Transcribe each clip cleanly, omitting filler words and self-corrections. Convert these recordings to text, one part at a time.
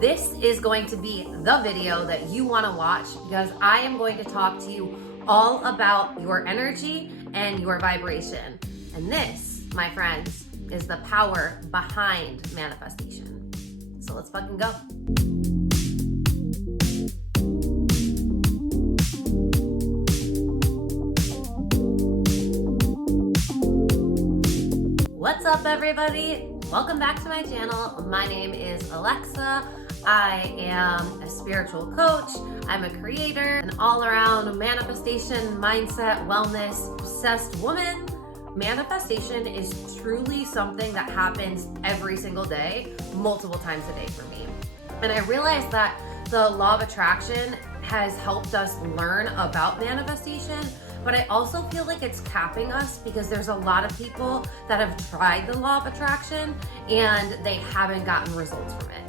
This is going to be the video that you want to watch because I am going to talk to you all about your energy and your vibration. And this, my friends, is the power behind manifestation. So let's fucking go. What's up, everybody? Welcome back to my channel. My name is Alexa. I am a spiritual coach. I'm a creator, an all-around manifestation, mindset, wellness, obsessed woman. Manifestation is truly something that happens every single day, multiple times a day for me. And I realized that the law of attraction has helped us learn about manifestation, but I also feel like it's capping us because there's a lot of people that have tried the law of attraction and they haven't gotten results from it.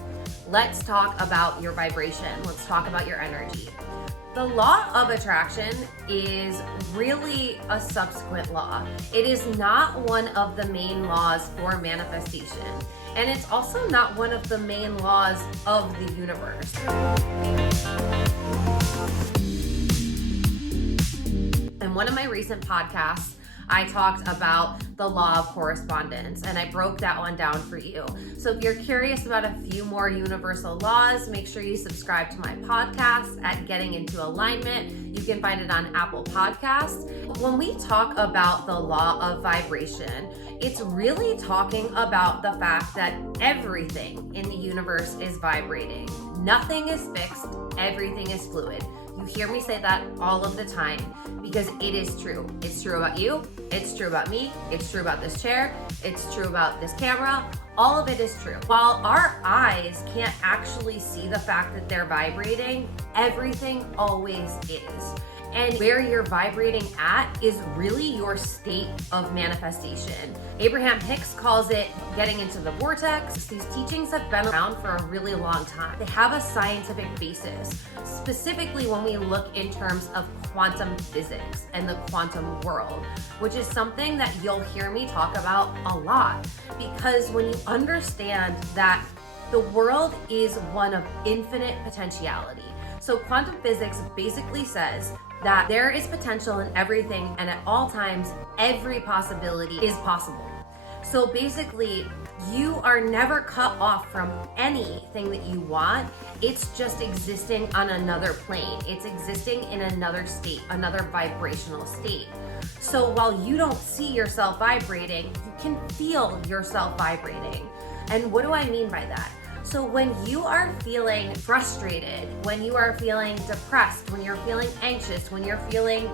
Let's talk about your vibration. Let's talk about your energy. The law of attraction is really a subsequent law. It is not one of the main laws for manifestation, and it's also not one of the main laws of the universe. In one of my recent podcasts, I talked about the law of correspondence, and I broke that one down for you. So if you're curious about a few more universal laws, make sure you subscribe to my podcast at Getting Into Alignment. You can find it on Apple Podcasts. When we talk about the law of vibration, it's really talking about the fact that everything in the universe is vibrating. Nothing is fixed, everything is fluid. You hear me say that all of the time because it is true. It's true about you. It's true about me. It's true about this chair. It's true about this camera. All of it is true. While our eyes can't actually see the fact that they're vibrating, everything always is. And where you're vibrating at is really your state of manifestation. Abraham Hicks calls it getting into the vortex. These teachings have been around for a really long time. They have a scientific basis, specifically when we look in terms of quantum physics and the quantum world, which is something that you'll hear me talk about a lot. Because when you understand that the world is one of infinite potentiality. So quantum physics basically says that there is potential in everything, and at all times, every possibility is possible. So basically, you are never cut off from anything that you want. It's just existing on another plane. It's existing in another state, another vibrational state. So while you don't see yourself vibrating, you can feel yourself vibrating. And what do I mean by that? So when you are feeling frustrated, when you are feeling depressed, when you're feeling anxious, when you're feeling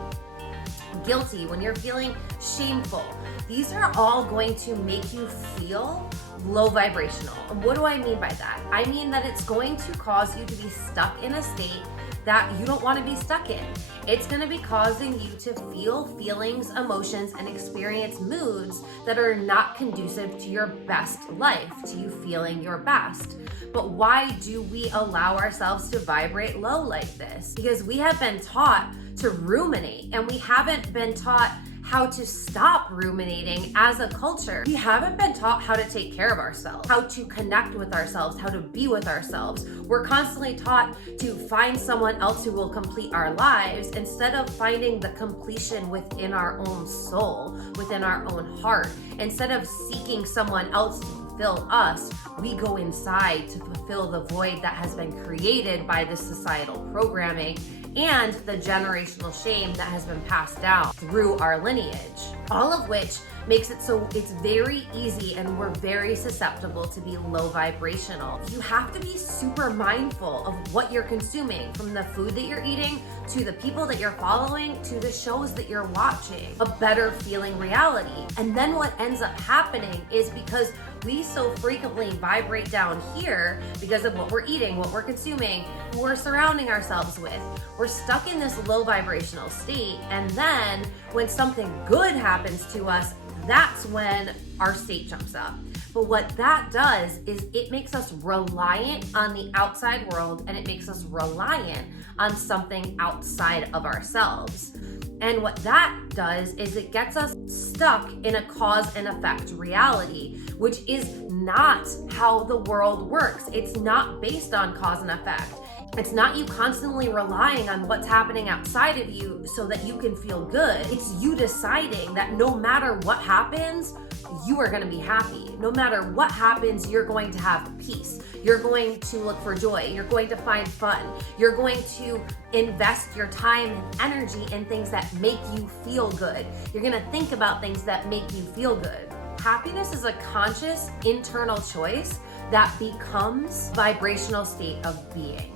guilty, when you're feeling shameful, these are all going to make you feel low vibrational. And what do I mean by that? I mean that it's going to cause you to be stuck in a state that you don't want to be stuck in. It's going to be causing you to feel feelings, emotions, and experience moods that are not conducive to your best life, to you feeling your best. But why do we allow ourselves to vibrate low like this? Because we have been taught to ruminate, and we haven't been taught how to stop ruminating as a culture. We haven't been taught how to take care of ourselves, how to connect with ourselves, how to be with ourselves. We're constantly taught to find someone else who will complete our lives instead of finding the completion within our own soul, within our own heart. Instead of seeking someone else to fulfill us, we go inside to fulfill the void that has been created by the societal programming and the generational shame that has been passed down through our lineage. All of which makes it so it's very easy and we're very susceptible to be low vibrational. You have to be super mindful of what you're consuming, from the food that you're eating, to the people that you're following, to the shows that you're watching. A better feeling reality. And then what ends up happening is because we so frequently vibrate down here because of what we're eating, what we're consuming, who we're surrounding ourselves with. We're stuck in this low vibrational state, and then when something good happens to us, that's when our state jumps up. But what that does is it makes us reliant on the outside world, and it makes us reliant on something outside of ourselves. And what that does is it gets us stuck in a cause and effect reality, which is not how the world works. It's not based on cause and effect. It's not you constantly relying on what's happening outside of you so that you can feel good. It's you deciding that no matter what happens, you are going to be happy. No matter what happens, you're going to have peace. You're going to look for joy. You're going to find fun. You're going to invest your time and energy in things that make you feel good. You're going to think about things that make you feel good. Happiness is a conscious internal choice that becomes a vibrational state of being.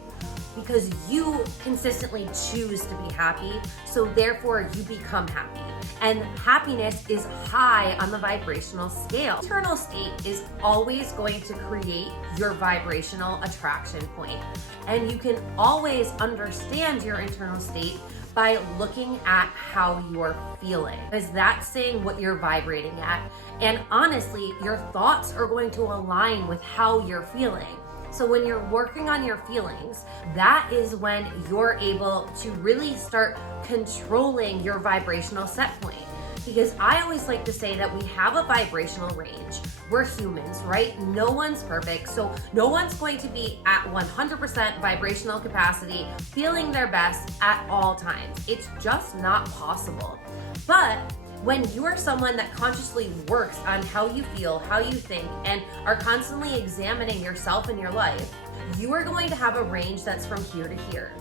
Because you consistently choose to be happy, so therefore you become happy. And happiness is high on the vibrational scale. Internal state is always going to create your vibrational attraction point. And you can always understand your internal state by looking at how you're feeling. Because that's saying what you're vibrating at. And honestly, your thoughts are going to align with how you're feeling. So when you're working on your feelings, that is when you're able to really start controlling your vibrational set point. Because I always like to say that we have a vibrational range. We're humans, right? No one's perfect. So no one's going to be at 100% vibrational capacity, feeling their best at all times. It's just not possible. But when you are someone that consciously works on how you feel, how you think, and are constantly examining yourself and your life, you are going to have a range that's from here to here.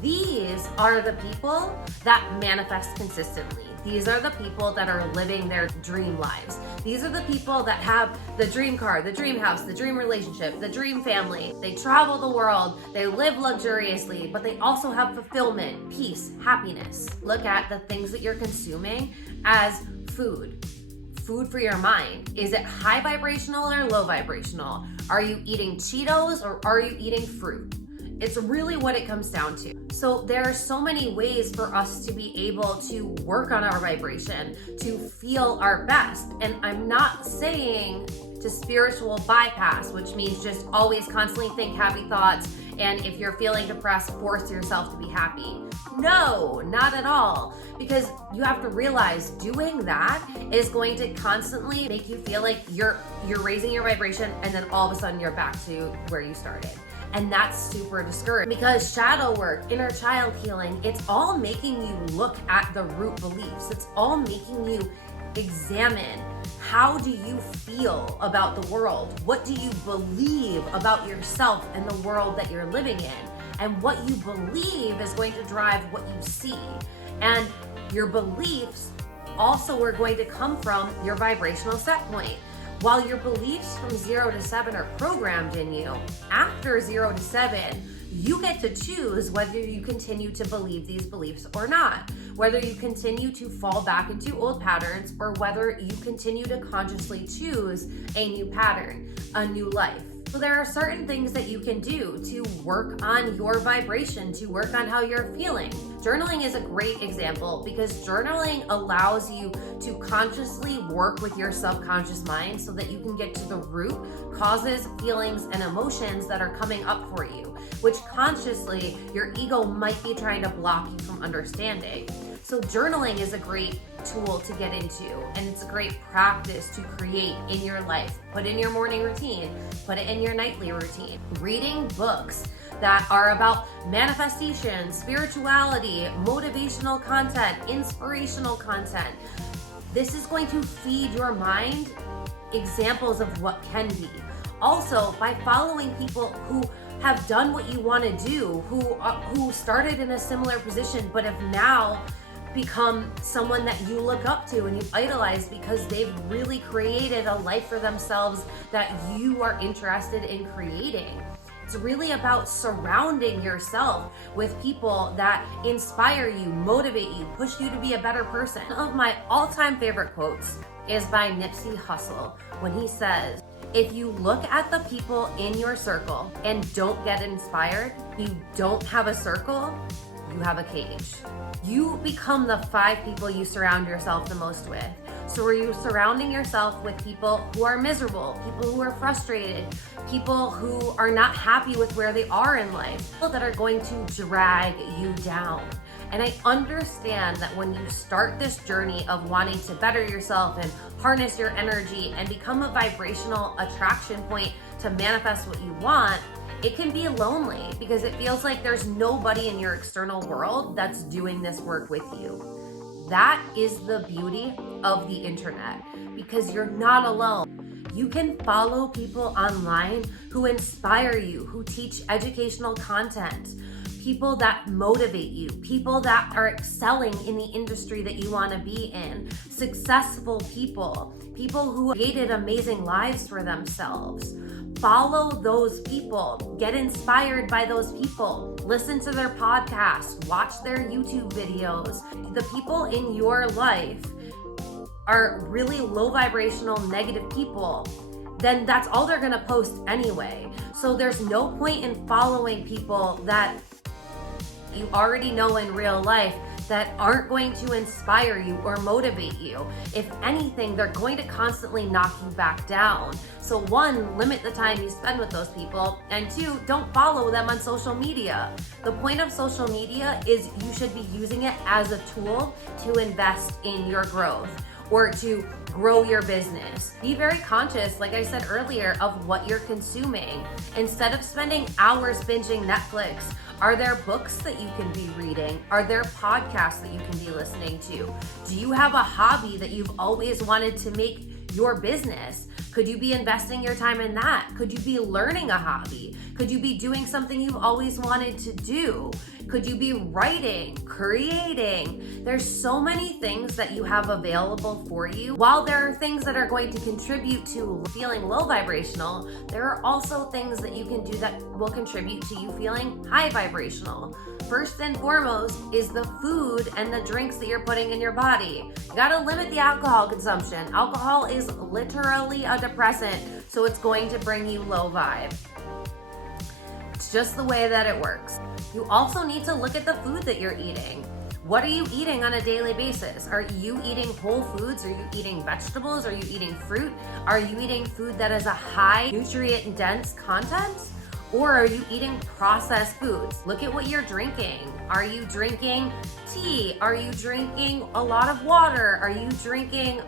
These are the people that manifest consistently. These are the people that are living their dream lives. These are the people that have the dream car, the dream house, the dream relationship, the dream family. They travel the world, they live luxuriously, but they also have fulfillment, peace, happiness. Look at the things that you're consuming as food. Food for your mind. Is it high vibrational or low vibrational? Are you eating Cheetos or are you eating fruit? It's really what it comes down to. So there are so many ways for us to be able to work on our vibration, to feel our best. And I'm not saying to spiritual bypass, which means just always constantly think happy thoughts. And if you're feeling depressed, force yourself to be happy. No, not at all. Because you have to realize doing that is going to constantly make you feel like you're raising your vibration, and then all of a sudden you're back to where you started. And that's super discouraging, because shadow work, inner child healing, it's all making you look at the root beliefs. It's all making you examine, how do you feel about the world? What do you believe about yourself and the world that you're living in? And what you believe is going to drive what you see. And your beliefs also are going to come from your vibrational set point. While your beliefs from 0 to 7 are programmed in you, after 0 to 7, you get to choose whether you continue to believe these beliefs or not, whether you continue to fall back into old patterns, or whether you continue to consciously choose a new pattern, a new life. So there are certain things that you can do to work on your vibration, to work on how you're feeling. Journaling is a great example, because journaling allows you to consciously work with your subconscious mind so that you can get to the root causes, feelings, and emotions that are coming up for you, which consciously your ego might be trying to block you from understanding. So journaling is a great tool to get into, and it's a great practice to create in your life. Put in your morning routine, put it in your nightly routine. Reading books that are about manifestation, spirituality, motivational content, inspirational content. This is going to feed your mind examples of what can be. Also, by following people who have done what you want to do, who started in a similar position but have now become someone that you look up to and you idolize because they've really created a life for themselves that you are interested in creating. It's really about surrounding yourself with people that inspire you, motivate you, push you to be a better person. One of my all-time favorite quotes is by Nipsey Hussle, when he says, if you look at the people in your circle and don't get inspired, you don't have a circle, you have a cage. You become the 5 people you surround yourself the most with. So are you surrounding yourself with people who are miserable, people who are frustrated, people who are not happy with where they are in life, people that are going to drag you down? And I understand that when you start this journey of wanting to better yourself and harness your energy and become a vibrational attraction point to manifest what you want, it can be lonely because it feels like there's nobody in your external world that's doing this work with you. That is the beauty of the internet, because you're not alone. You can follow people online who inspire you, who teach educational content, people that motivate you, people that are excelling in the industry that you want to be in, successful people, people who created amazing lives for themselves. Follow those people, get inspired by those people, listen to their podcasts, watch their YouTube videos. The people in your life are really low vibrational, negative people, then that's all they're gonna post anyway. So there's no point in following people that you already know in real life that aren't going to inspire you or motivate you. If anything, they're going to constantly knock you back down. So one, limit the time you spend with those people, and two, don't follow them on social media. The point of social media is you should be using it as a tool to invest in your growth or to grow your business. Be very conscious, like I said earlier, of what you're consuming. Instead of spending hours binging Netflix, are there books that you can be reading? Are there podcasts that you can be listening to? Do you have a hobby that you've always wanted to make your business? Could you be investing your time in that? Could you be learning a hobby? Could you be doing something you've always wanted to do? Could you be writing, creating? There's so many things that you have available for you. While there are things that are going to contribute to feeling low vibrational, there are also things that you can do that will contribute to you feeling high vibrational. First and foremost is the food and the drinks that you're putting in your body. You gotta limit the alcohol consumption. Alcohol is literally a depressant, so it's going to bring you low vibe. It's just the way that it works. You also need to look at the food that you're eating. What are you eating on a daily basis? Are you eating whole foods? Are you eating vegetables? Are you eating fruit? Are you eating food that has a high nutrient dense content? Or are you eating processed foods? Look at what you're drinking. Are you drinking tea? Are you drinking a lot of water? Are you drinking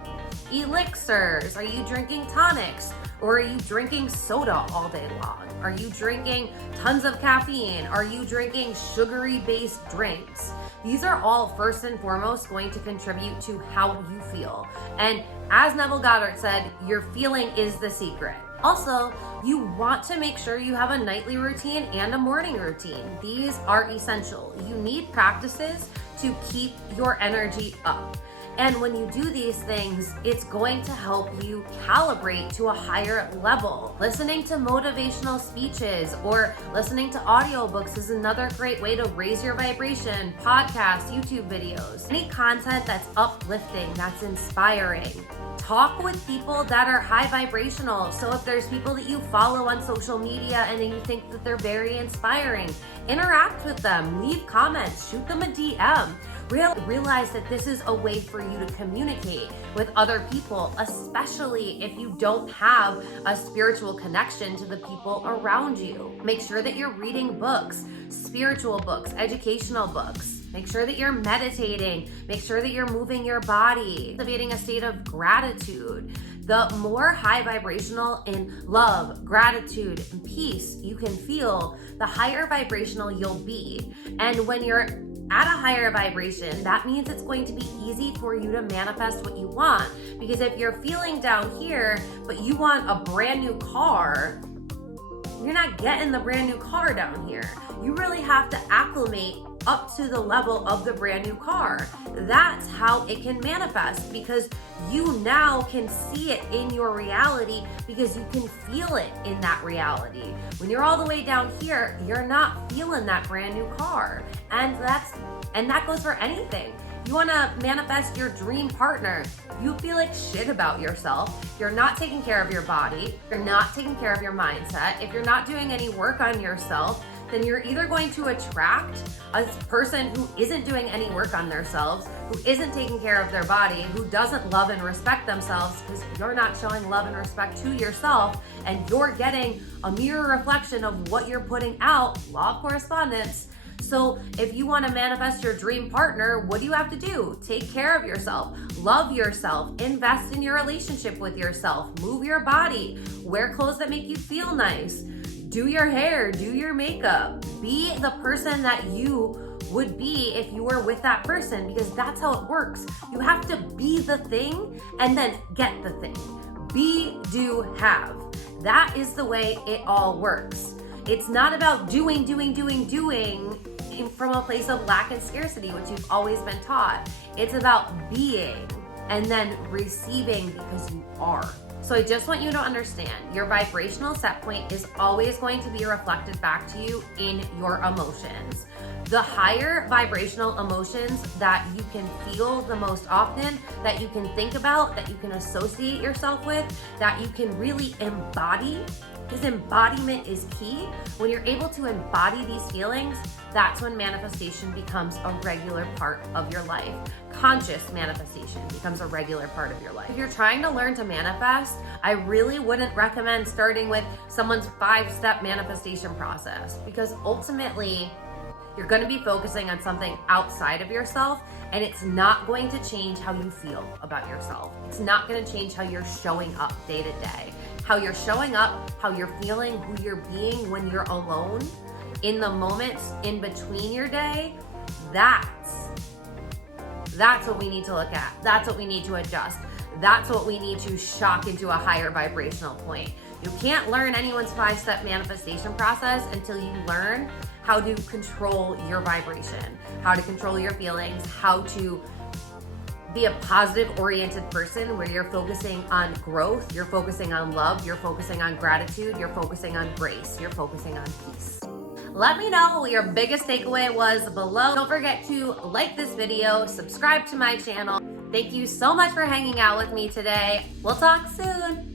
elixirs? Are you drinking tonics? Or are you drinking soda all day long? Are you drinking tons of caffeine? Are you drinking sugary based drinks? These are all first and foremost going to contribute to how you feel. And as Neville Goddard said, your feeling is the secret. Also, you want to make sure you have a nightly routine and a morning routine. These are essential. You need practices to keep your energy up. And when you do these things, it's going to help you calibrate to a higher level. Listening to motivational speeches or listening to audiobooks is another great way to raise your vibration. Podcasts, YouTube videos, any content that's uplifting, that's inspiring. Talk with people that are high vibrational. So if there's people that you follow on social media and then you think that they're very inspiring, interact with them, leave comments, shoot them a DM. Realize that this is a way for you to communicate with other people, especially if you don't have a spiritual connection to the people around you. Make sure that you're reading books, spiritual books, educational books. Make sure that you're meditating. Make sure that you're moving your body, cultivating a state of gratitude. The more high vibrational in love, gratitude, and peace you can feel, the higher vibrational you'll be. And when you're at a higher vibration, that means it's going to be easy for you to manifest what you want. Because if you're feeling down here, but you want a brand new car, you're not getting the brand new car down here. You really have to acclimate up to the level of the brand new car. That's how it can manifest, because you now can see it in your reality, because you can feel it in that reality. When you're all the way down here, you're not feeling that brand new car. And that goes for anything. You want to manifest your dream partner. You feel like shit about yourself. You're not taking care of your body. You're not taking care of your mindset. If you're not doing any work on yourself, then you're either going to attract a person who isn't doing any work on themselves, who isn't taking care of their body, who doesn't love and respect themselves because you're not showing love and respect to yourself, and you're getting a mirror reflection of what you're putting out, law of correspondence. So if you want to manifest your dream partner, what do you have to do? Take care of yourself, love yourself, invest in your relationship with yourself, move your body, wear clothes that make you feel nice, do your hair, do your makeup, be the person that you would be if you were with that person, because that's how it works. You have to be the thing and then get the thing. Be, do, have. That is the way it all works. It's not about doing from a place of lack and scarcity, which you've always been taught. It's about being and then receiving because you are. So I just want you to understand, your vibrational set point is always going to be reflected back to you in your emotions. The higher vibrational emotions that you can feel the most often, that you can think about, that you can associate yourself with, that you can really embody, because embodiment is key. When you're able to embody these feelings, that's when manifestation becomes a regular part of your life. Conscious manifestation becomes a regular part of your life. If you're trying to learn to manifest, I really wouldn't recommend starting with someone's 5-step manifestation process, because ultimately, you're going to be focusing on something outside of yourself, and it's not going to change how you feel about yourself. It's not going to change how you're showing up day to day. How you're showing up, how you're feeling, who you're being when you're alone, in the moments in between your day, that's what we need to look at. That's what we need to adjust. That's what we need to shock into a higher vibrational point. You can't learn anyone's 5-step manifestation process until you learn how to control your vibration, how to control your feelings, how to be a positive oriented person where you're focusing on growth, you're focusing on love, you're focusing on gratitude, you're focusing on grace, you're focusing on peace. Let me know what your biggest takeaway was below. Don't forget to like this video, subscribe to my channel. Thank you so much for hanging out with me today. We'll talk soon.